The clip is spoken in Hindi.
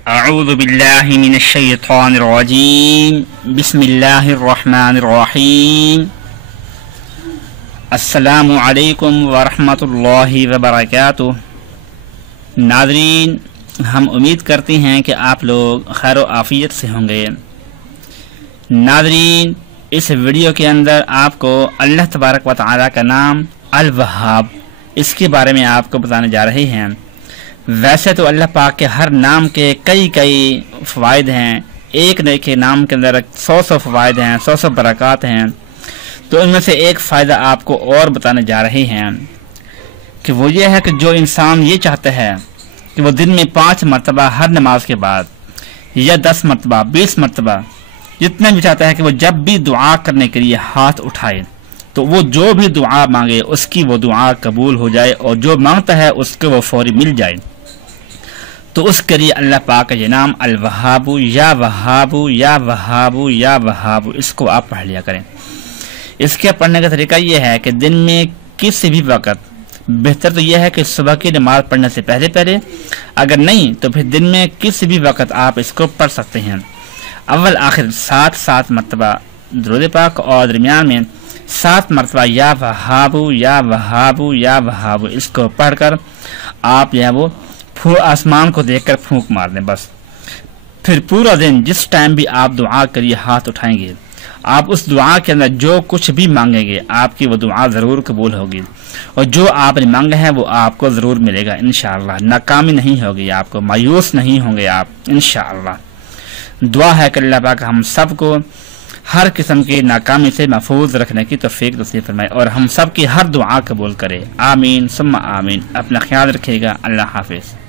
अऊज़ु बिल्लाहि मिनश्शैतानिर्रजीम बिस्मिल्लाहिर्रहमानिर्रहीम। अस्सलामु अलैकुम वरहमतुल्लाहि वबरकातुह। नाज़रीन, हम उम्मीद करते हैं कि आप लोग खैर व आफियत से होंगे। नाज़रीन, इस वीडियो के अंदर आपको अल्लाह तबारक व तआला का नाम अल वहाब, इसके बारे में आपको बताने जा रहे हैं। वैसे तो अल्लाह पाक के हर नाम के कई फ़वाइद हैं। एक न के नाम के अंदर 100 फ़वाइद हैं, 100 बरक़ात हैं। तो इनमें से एक फ़ायदा आपको और बताने जा रहे हैं कि वो ये है कि जो इंसान ये चाहता है कि वो दिन में 5 मरतबा हर नमाज के बाद या 10 मरतबा 20 मरतबा जितना भी चाहता है कि वो जब भी दुआ करने के लिए हाथ उठाए तो वो जो भी दुआ मांगे उसकी वो दुआ कबूल हो जाए और जो मांगता है उसको वो फौरी मिल जाए। तो उसके लिए अल्लाह पाक का ये नाम अल वहाबु या वहाबु या वहाबु या वहाबु, इसको आप पढ़ लिया करें। इसके पढ़ने का तरीका ये है कि दिन में किसी भी वक्त, बेहतर तो यह है कि सुबह की नमाज पढ़ने से पहले पहले, अगर नहीं तो फिर दिन में किसी भी वक्त आप इसको पढ़ सकते हैं। अव्वल आखिर 7 मरतबा दुरूद पाक और दरमियान में 7 मरतबा या वहाबु या वहाबु या वहाबु, इसको पढ़कर आप यह वो आसमान को देखकर फूंक मार दें बस। फिर पूरा दिन जिस टाइम भी आप दुआ करिए हाथ उठाएंगे, आप उस दुआ के अंदर जो कुछ भी मांगेंगे आपकी वो दुआ ज़रूर कबूल होगी और जो आपने मांगा है वो आपको ज़रूर मिलेगा इंशाअल्लाह। नाकामी नहीं होगी, आपको मायूस नहीं होंगे आप इंशाअल्लाह। दुआ है कि अल्लाह पाक हम सबको हर किस्म की नाकामी से महफूज रखने की तौफीक नसीब फरमाए और हम सब की हर दुआ कबूल करे। आमीन सुम्मा आमीन। अपना ख्याल रखिएगा। अल्लाह हाफिज़।